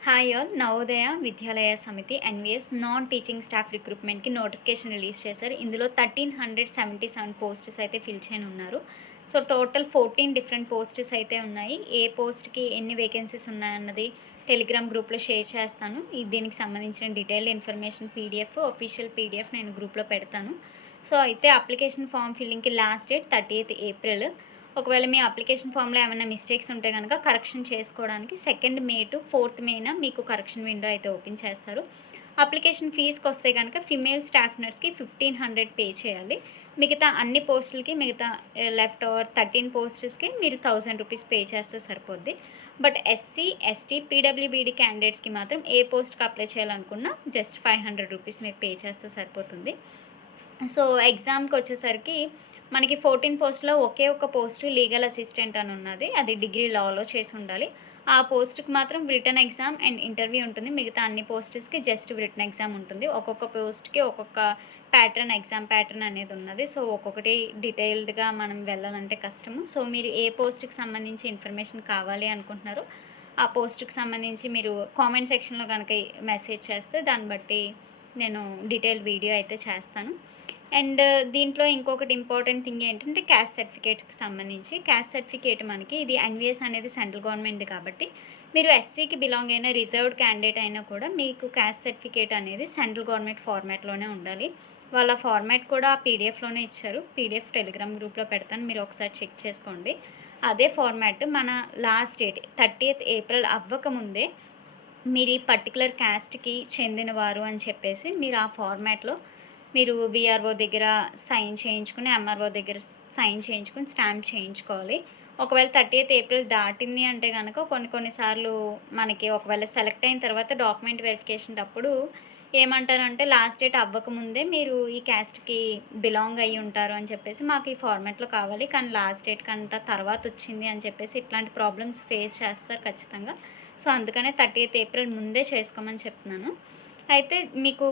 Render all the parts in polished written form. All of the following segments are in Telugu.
Hi all. Navodaya Vidyalaya Samiti NVS non teaching staff రిక్రూట్మెంట్‌కి నోటిఫికేషన్ రిలీజ్ చేశారు. ఇందులో 1377 పోస్ట్స్ అయితే ఫిల్ చేయనున్నారు. సో, టోటల్ 14 డిఫరెంట్ పోస్ట్స్ అయితే ఉన్నాయి. ఏ పోస్ట్‌కి ఎన్ని వేకెన్సీస్ ఉన్నాయన్నది టెలిగ్రామ్ గ్రూప్‌లో షేర్ చేస్తాను. దీనికి సంబంధించిన డీటెయిల్డ్ ఇన్ఫర్మేషన్ అఫీషియల్ పీడీఎఫ్ నేను గ్రూప్‌లో పెడతాను. సో, అయితే అప్లికేషన్ ఫార్మ్ ఫిల్లింగ్‌కి లాస్ట్ డేట్ 30th ఏప్రిల్. ఒకవేళ మీ అప్లికేషన్ ఫామ్‌లో ఏమైనా మిస్టేక్స్ ఉంటే గనక కరెక్షన్ చేసుకోవడానికి 2 మే టు 4th మేన మీకు కరెక్షన్ విండో అయితే ఓపెన్ చేస్తారు. అప్లికేషన్ ఫీజ్‌కొస్తే గనక ఫిమేల్ స్టాఫ్ నర్స్‌కి 1500 పే చేయాలి. మిగతా అన్ని పోస్టులకి లెఫ్ట్ ఓవర్ 13 పోస్ట్స్‌కి మీరు 1000 రూపీస్ పే చేస్తే సరిపోద్ది. బట్ ఎస్సీ, ఎస్టీ, పీడబ్ల్యూబీడీ క్యాండిడేట్స్‌కి మాత్రం ఏ పోస్ట్‌కి అప్లై చేయాలనుకున్నా జస్ట్ 500 రూపీస్ మీరు పే చేస్తే సరిపోతుంది. సో, ఎగ్జామ్‌కొచ్చేసరికి మనకి 14 పోస్ట్‌లో ఒకే ఒక పోస్ట్ లీగల్ అసిస్టెంట్ అని ఉన్నది. అది డిగ్రీ లాలో చేసి ఉండాలి. ఆ పోస్ట్‌కి మాత్రం రిటన్ ఎగ్జామ్ అండ్ ఇంటర్వ్యూ ఉంటుంది. మిగతా అన్ని పోస్ట్స్‌కి జస్ట్ రిటన్ ఎగ్జామ్ ఉంటుంది. ఒక్కొక్క పోస్ట్‌కి ఒక్కొక్క ఎగ్జామ్ ప్యాటర్న్ అనేది ఉన్నది. సో, ఒక్కొక్కటి డీటెయిల్డ్‌గా మనం వెళ్ళాలంటే కష్టము. సో, మీరు ఏ పోస్ట్‌కి సంబంధించి ఇన్ఫర్మేషన్ కావాలి అనుకుంటున్నారో, ఆ పోస్ట్‌కి సంబంధించి మీరు కామెంట్ సెక్షన్‌లో గనక మెసేజ్ చేస్తే దాన్ని బట్టి నేను డీటెయిల్డ్ వీడియో అయితే చేస్తాను. అండ్ దీంట్లో ఇంకొకటి ఇంపార్టెంట్ థింగ్ ఏంటంటే క్యాస్ట్ సర్టిఫికేట్స్‌కి సంబంధించి. క్యాస్ట్ సర్టిఫికేట్ మనకి ఇది ఎన్‌వీఎస్ అనేది సెంట్రల్ గవర్నమెంట్‌ది కాబట్టి మీరు ఎస్సీకి బిలాంగ్ అయిన రిజర్వ్డ్ క్యాండిడేట్ అయినా కూడా మీకు క్యాస్ట్ సర్టిఫికేట్ అనేది సెంట్రల్ గవర్నమెంట్ ఫార్మాట్‌లోనే ఉండాలి. వాళ్ళ ఫార్మాట్ కూడా పీడీఎఫ్‌లోనే ఇచ్చారు. పీడీఎఫ్ టెలిగ్రామ్ గ్రూప్‌లో పెడతాను. మీరు ఒకసారి చెక్ చేసుకోండి. అదే ఫార్మాట్ మన లాస్ట్ డేట్ 30th ఏప్రిల్ అవ్వకముందే మీరు ఈ పర్టిక్యులర్ క్యాస్ట్‌కి చెందినవారు అని చెప్పేసి మీరు ఆ ఫార్మాట్‌లో మీరు వీఆర్ఓ దగ్గర సైన్ చేయించుకుని, ఎంఆర్ఓ దగ్గర సైన్ చేయించుకొని, స్టాంప్ చేయించుకోవాలి. ఒకవేళ 30th ఏప్రిల్ దాటింది అంటే గనక కొన్ని సార్లు మనకి ఒకవేళ సెలెక్ట్ అయిన తర్వాత డాక్యుమెంట్ వెరిఫికేషన్ అప్పుడు ఏమంటారంటే లాస్ట్ డేట్ అవ్వకముందే మీరు ఈ క్యాస్ట్‌కి బిలాంగ్ అయ్యి ఉంటారు అని చెప్పేసి మాకు ఈ ఫార్మాట్‌లో కావాలి. కానీ లాస్ట్ డేట్ కంట తర్వాత వచ్చింది అని చెప్పేసి ఇట్లాంటి ప్రాబ్లమ్స్ ఫేస్ చేస్తారు ఖచ్చితంగా. సో, అందుకనే 30th ఏప్రిల్ ముందే చేసుకోమని చెప్తున్నాను. అయితే మీకు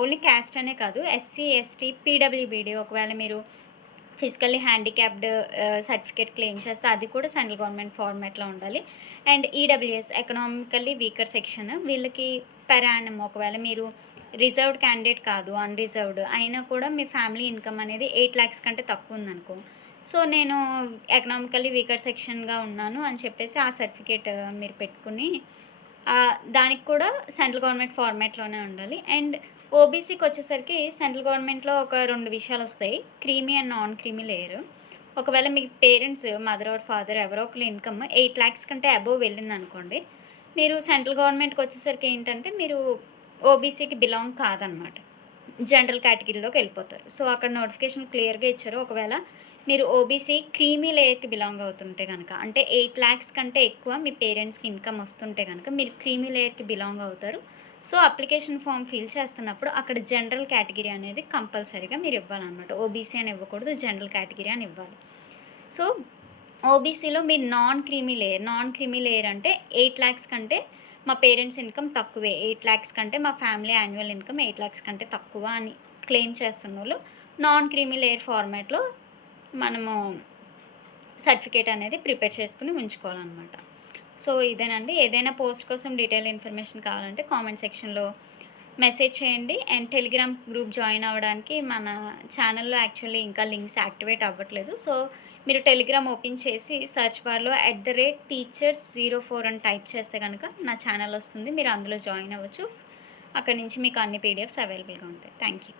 ఓన్లీ క్యాస్ట్ అనే కాదు. ఎస్సీ, ఎస్టీ, పీడబ్ల్యూబీడీ ఒకవేళ మీరు ఫిజికల్లీ హ్యాండిక్యాప్డ్ సర్టిఫికేట్ క్లెయిమ్ చేస్తే అది కూడా సెంట్రల్ గవర్నమెంట్ ఫార్మాట్‌లో ఉండాలి. And EWS economically weaker section వీళ్ళకి పెర్ యానమ్ ఒకవేళ మీరు రిజర్వ్డ్ క్యాండిడేట్ కాదు, అన్‌రిజర్వ్డ్ అయినా కూడా మీ ఫ్యామిలీ ఇన్‌కమ్ అనేది 8 లాక్స్ కంటే తక్కువ ఉందనుకో. సో, నేను ఎకనామికల్లీ వీకర్ సెక్షన్‌గా ఉన్నాను అని చెప్పేసి ఆ సర్టిఫికేట్ మీరు పెట్టుకుని దానికి కూడా సెంట్రల్ గవర్నమెంట్ ఫార్మాట్‌లోనే ఉండాలి. అండ్ ఓబీసీకొచ్చేసరికి సెంట్రల్ గవర్నమెంట్‌లో ఒక 2 విషయాలొస్తాయి. Creamy and non creamy layer. ఒకవేళ మీ పేరెంట్స్ మదర్ ఆర్ ఫాదర్ ఎవరో ఒకళ్ళ ఇన్‌కమ్ 8 లాక్స్ కంటే అబోవ్ వెళ్ళిందనుకోండి, మీరు సెంట్రల్ గవర్నమెంట్‌కొచ్చేసరికి ఏంటంటే మీరు ఓబీసీకి బిలాంగ్ కాదనమాట. జనరల్ కేటగిరీలోకెళ్ళిపోతారు. సో, అక్కడ నోటిఫికేషన్ క్లియర్‌గా ఇచ్చారు. ఒకవేళ మీరు ఓబీసీ క్రీమీ లేయర్‌కి బిలాంగ్ అవుతుంటే గనక, అంటే 8 లాక్స్ కంటే ఎక్కువ మీ పేరెంట్స్‌కి ఇన్‌కమ్ వస్తుంటే గనక మీరు క్రీమీ లేయర్‌కి బిలాంగ్ అవుతారు. సో, అప్లికేషన్ ఫార్మ్ ఫిల్ చేస్తున్నప్పుడు అక్కడ జనరల్ కేటగిరీ అనేది కంపల్సరీగా మీరు ఇవ్వాలనమాట. ఓబీసీ అని ఇవ్వకూడదు. జనరల్ కేటగిరీ అని ఇవ్వాలి. సో, ఓబీసీలో మీరు నాన్ క్రీమీ లేయర్ అంటే 8 లాక్స్ కంటే మా పేరెంట్స్ ఇన్‌కమ్ తక్కువే. 8 లాక్స్ కంటే మా ఫ్యామిలీ యాన్యువల్ ఇన్‌కమ్ 8 లాక్స్ కంటే తక్కువ అని క్లెయిమ్ చేస్తున్నోళ్ళు నాన్ క్రీమీ లేయర్ ఫార్మాట్‌లో మనము సర్టిఫికేట్ అనేది ప్రిపేర్ చేసుకొని ఉంచుకోవాలనమాట. సో, ఇదేనండి. ఏదైనా పోస్ట్ కోసం డీటెయిల్ ఇన్ఫర్మేషన్ కావాలంటే కామెంట్ సెక్షన్‌లో మెసేజ్ చేయండి. అండ్ టెలిగ్రామ్ గ్రూప్ జాయిన్ అవ్వడానికి మన ఛానల్‌లో యాక్చువల్లీ ఇంకా లింక్స్ యాక్టివేట్ అవ్వట్లేదు. సో, మీరు టెలిగ్రామ్ ఓపెన్ చేసి సెర్చ్ బార్‌లో @teachers04 అని టైప్ చేస్తే గనక నా ఛానల్ వస్తుంది. మీరు అందులో జాయిన్ అవ్వచ్చు. అక్కడి నుంచి మీకు అన్ని పీడిఎఫ్స్ అవైలబుల్‌గా ఉంటాయి. Thank you.